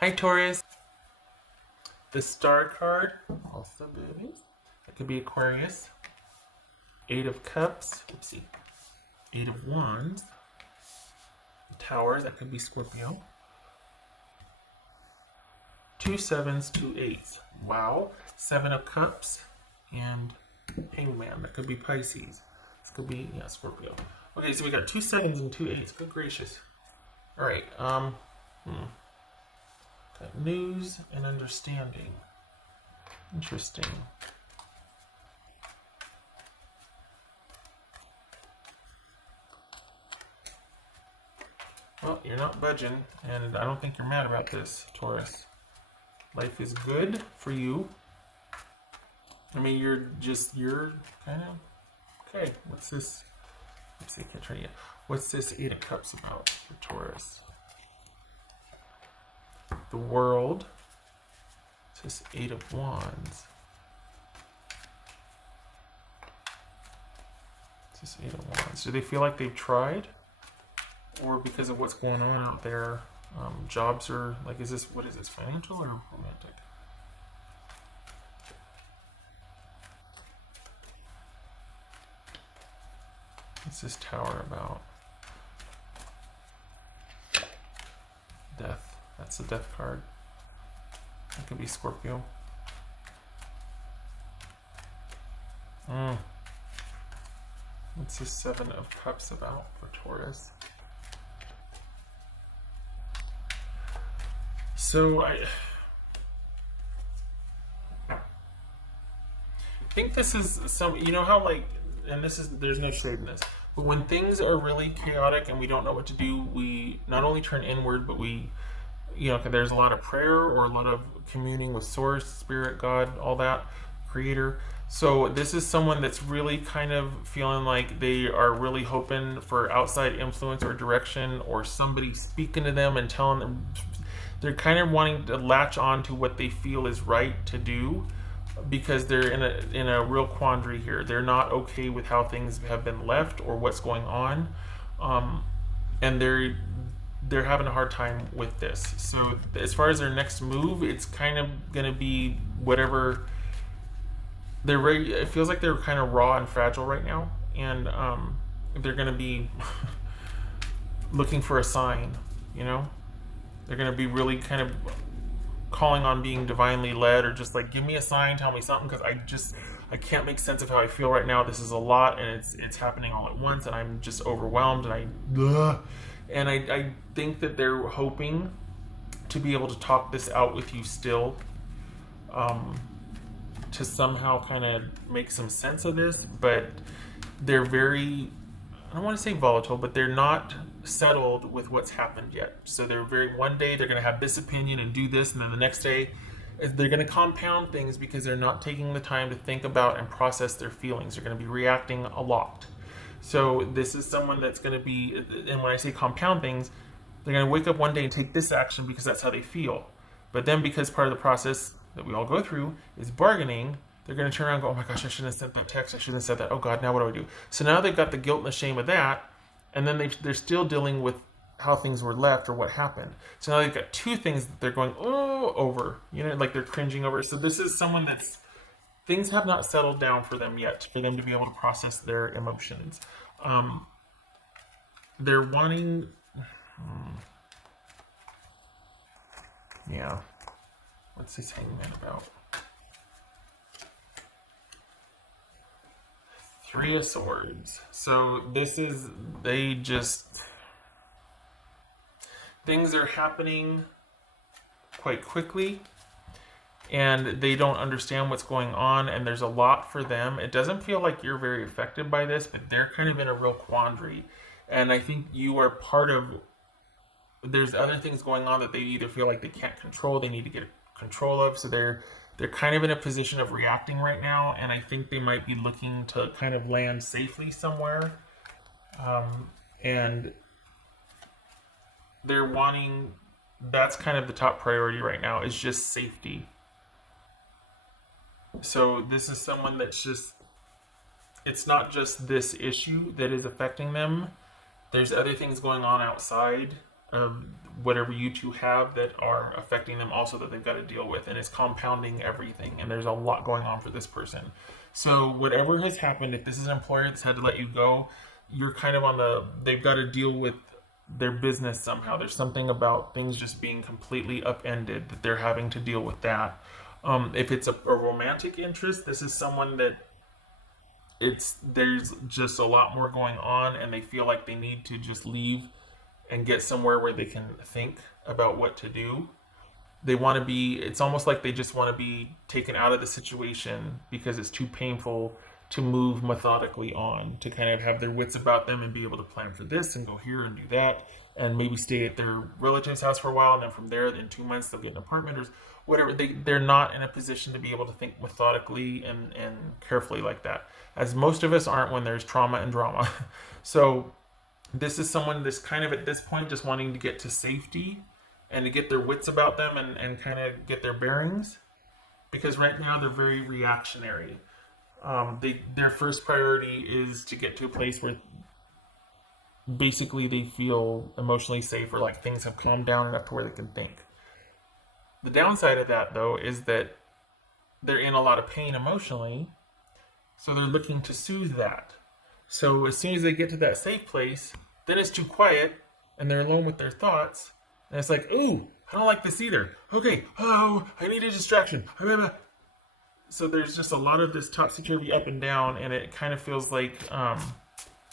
Hi Taurus. The star card, also boobies. That could be Aquarius. Eight of Cups. Let's see. Eight of Wands. Towers. That could be Scorpio. Two sevens, two eights. Wow. Seven of Cups and Hangman. That could be Pisces. This could be Scorpio. Okay, so we got two sevens and two eights. Good gracious. All right. Got news and understanding. Interesting. Well, you're not budging, and I don't think you're mad about this, Taurus. Life is good for you. I mean, you're kind of okay. What's this? Let's see, I can't try yet. What's this Eight of Cups about for Taurus? The World. It's this Eight of Wands. It's this Eight of Wands. Do they feel like they've tried? Or because of what's going on out there, jobs are, like, what is this, financial or romantic? What's this Tower about? Death. That's the Death card. That could be Scorpio. What's this Seven of Cups about for Taurus? So I think this is some, you know how, like, and there's no shade in this, but when things are really chaotic and we don't know what to do, we not only turn inward, but we, there's a lot of prayer or a lot of communing with Source, Spirit, God, all that, Creator. So this is someone that's really kind of feeling like they are really hoping for outside influence or direction, or somebody speaking to them and telling them. They're kind of wanting to latch on to what they feel is right to do, because they're in a real quandary here. They're not okay with how things have been left or what's going on, and they're having a hard time with this. So as far as their next move, it's kind of going to be whatever. It feels like they're kind of raw and fragile right now, and they're going to be looking for a sign. They're going to be really kind of calling on being divinely led, or just like, give me a sign, tell me something, because I can't make sense of how I feel right now. This is a lot, and it's happening all at once, and I'm just overwhelmed, and I think that they're hoping to be able to talk this out with you still, to somehow kind of make some sense of this, but they're very, I don't want to say volatile, but they're not settled with what's happened yet. So one day they're going to have this opinion and do this, and then the next day they're going to compound things because they're not taking the time to think about and process their feelings. They're going to be reacting a lot. So this is someone that's going to be, and when I say compound things, they're going to wake up one day and take this action because that's how they feel. But then, because part of the process that we all go through is bargaining, they're going to turn around and go, oh my gosh, I shouldn't have sent that text, I shouldn't have said that, oh God, now what do I do? So now they've got the guilt and the shame of that, and then they're still dealing with how things were left or what happened. So now they've got two things that they're going, over, like they're cringing over. So this is someone things have not settled down for them yet, for them to be able to process their emotions. They're wanting, what's this Hangman about? Three of Swords. So things are happening quite quickly, and they don't understand what's going on, and there's a lot for them. It doesn't feel like you're very affected by this, but they're kind of in a real quandary. And I think you are part of, there's other things going on that they either feel like they can't control, they need to get control of, so they're kind of in a position of reacting right now, and I think they might be looking to kind of land safely somewhere, and they're wanting, that's kind of the top priority right now, is just safety. So this is someone that's just, it's not just this issue that is affecting them. There's other things going on outside of whatever you two have that are affecting them also that they've got to deal with, and it's compounding everything, and there's a lot going on for this person. So whatever has happened, if this is an employer that's had to let you go, you're kind of on the, they've got to deal with their business somehow. There's something about things just being completely upended that they're having to deal with that. If it's a romantic interest, this is someone that there's just a lot more going on, and they feel like they need to just leave and get somewhere where they can think about what to do. They want to be, it's almost like they just want to be taken out of the situation because it's too painful to move methodically on, to kind of have their wits about them and be able to plan for this and go here and do that, and maybe stay at their relative's house for a while, and then from there in 2 months they'll get an apartment or whatever. They're not in a position to be able to think methodically and carefully like that, as most of us aren't when there's trauma and drama. So this is someone that's kind of at this point just wanting to get to safety and to get their wits about them and kind of get their bearings, because right now they're very reactionary. Their first priority is to get to a place where basically they feel emotionally safe, or like things have calmed down enough to where they can think. The downside of that, though, is that they're in a lot of pain emotionally, so they're looking to soothe that. So as soon as they get to that safe place, then it's too quiet and they're alone with their thoughts, and it's like, ooh, I don't like this either. Okay, oh, I need a distraction. So there's just a lot of this topsy-turvy up and down, and it kind of feels like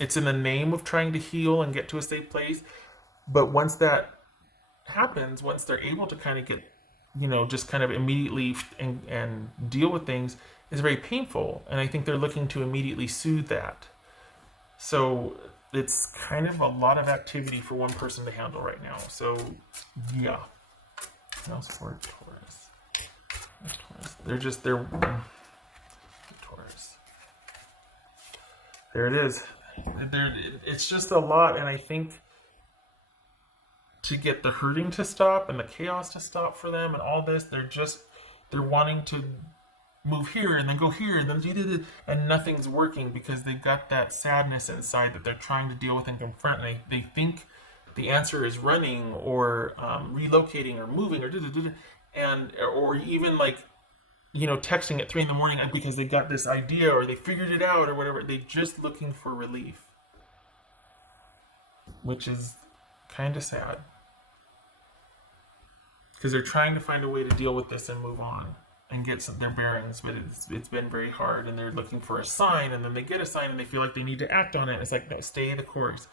it's in the name of trying to heal and get to a safe place. But once that happens, once they're able to kind of get, just kind of immediately and deal with things, is very painful. And I think they're looking to immediately soothe that. So it's kind of a lot of activity for one person to handle right now. So yeah. What else for Taurus? Taurus. They're Taurus. There it is. It's just a lot, and I think to get the hurting to stop and the chaos to stop for them and all this, they're wanting to move here and then go here and then and nothing's working because they've got that sadness inside that they're trying to deal with and confront. And they think the answer is running or relocating or moving or even like texting at 3 a.m. because they got this idea or they figured it out or whatever. They're just looking for relief, which is kind of sad because they're trying to find a way to deal with this and move on and get their bearings, but it's been very hard, and they're looking for a sign, and then they get a sign and they feel like they need to act on it. It's like, no, stay the course.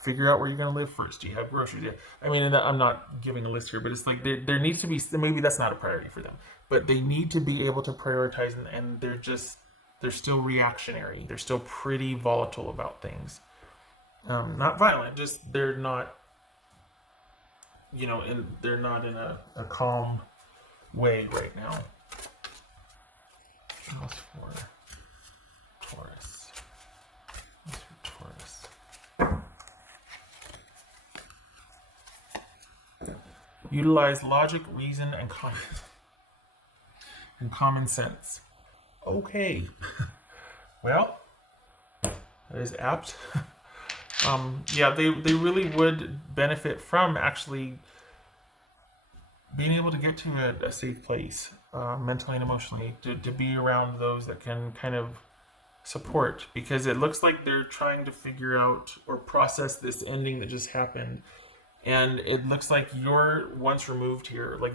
Figure out where you're going to live first. Do you have groceries? Yeah. I mean, I'm not giving a list here, but it's like there needs to be, maybe that's not a priority for them, but they need to be able to prioritize, and they're still reactionary. They're still pretty volatile about things. Not violent, just they're not, they're not in a calm way right now. What's for Taurus? What's for Taurus? Utilize logic, reason, and common sense. Okay. Well, that is apt. Yeah, they really would benefit from actually being able to get to a safe place, mentally and emotionally, to be around those that can kind of support, because it looks like they're trying to figure out or process this ending that just happened. And it looks like you're once removed here. Like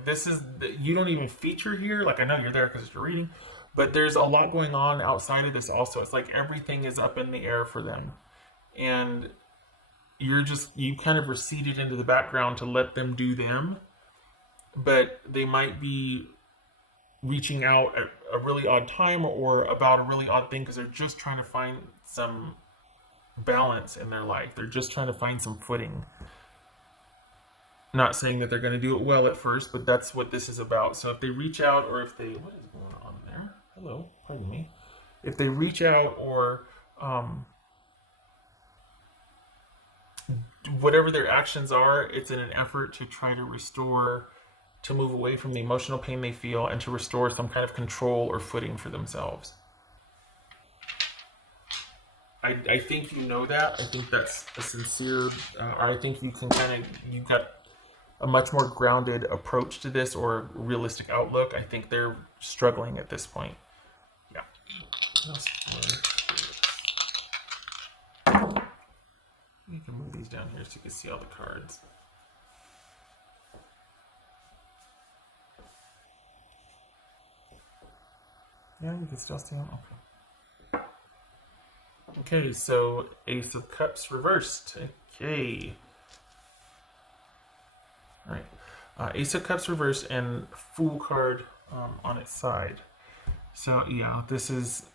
you don't even feature here. Like I know you're there because it's your reading, but there's a lot going on outside of this also. It's like everything is up in the air for them. And you kind of receded into the background to let them do them. But they might be reaching out at a really odd time or about a really odd thing because they're just trying to find some balance in their life. They're just trying to find some footing. Not saying that they're going to do it well at first, but that's what this is about. So if they reach out, or if they... What is going on there? Hello, pardon me. If they reach out or... whatever their actions are, it's in an effort to try to restore, to move away from the emotional pain they feel and to restore some kind of control or footing for themselves. I think you know that. I think that's a sincere, or I think you can kind of, you got a much more grounded approach to this or realistic outlook. I think they're struggling at this point. Yeah. You can move these down here so you can see all the cards. Yeah, you can still see them. Okay. Okay, so Ace of Cups reversed. Okay. All right. Ace of Cups reversed and Fool card on its side. So yeah, this is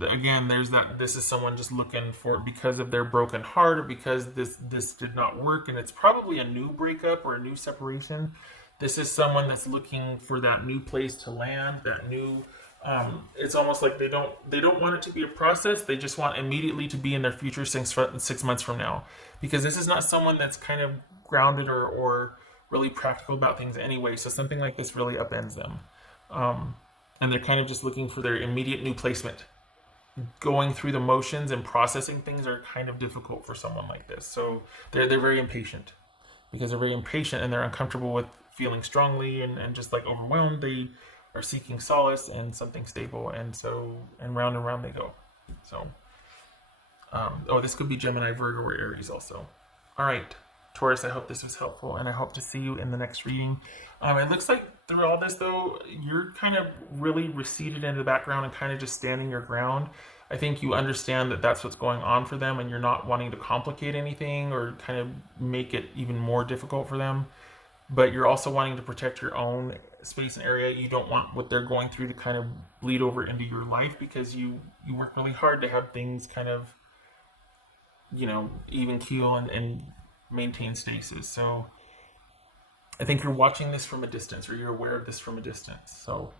again. There's that. This is someone just looking for because of their broken heart, or because this did not work, and it's probably a new breakup or a new separation. This is someone that's looking for that new place to land, that new. It's almost like they don't want it to be a process. They just want immediately to be in their future 6 months from now, because this is not someone that's kind of grounded or really practical about things anyway. So something like this really upends them, and they're kind of just looking for their immediate new placement. Going through the motions and processing things are kind of difficult for someone like this. So they're very impatient because they're very impatient and they're uncomfortable with feeling strongly and just like overwhelmed. They are seeking solace and something stable, and round they go. So, oh, this could be Gemini, Virgo, or Aries also. All right, Taurus, I hope this was helpful, and I hope to see you in the next reading. It looks like through all this, though, you're kind of really receded into the background and kind of just standing your ground. I think you understand that that's what's going on for them, and you're not wanting to complicate anything or kind of make it even more difficult for them. But you're also wanting to protect your own space and area. You don't want what they're going through to kind of bleed over into your life, because you work really hard to have things kind of, even keel and maintain stasis. So I think you're watching this from a distance, or you're aware of this from a distance. So,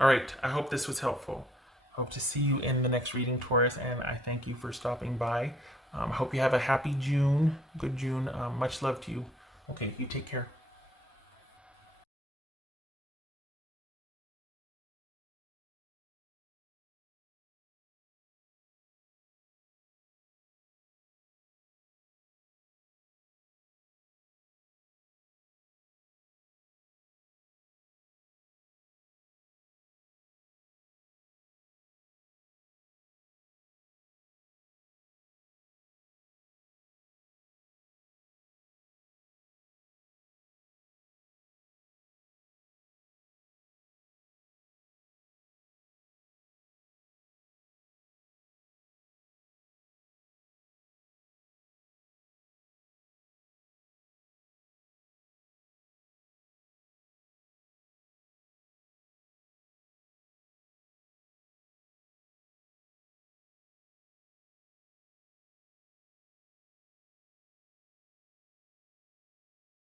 all right, I hope this was helpful. Hope to see you in the next reading, Taurus, and I thank you for stopping by. I hope you have a happy June, good June. Much love to you. Okay, you take care.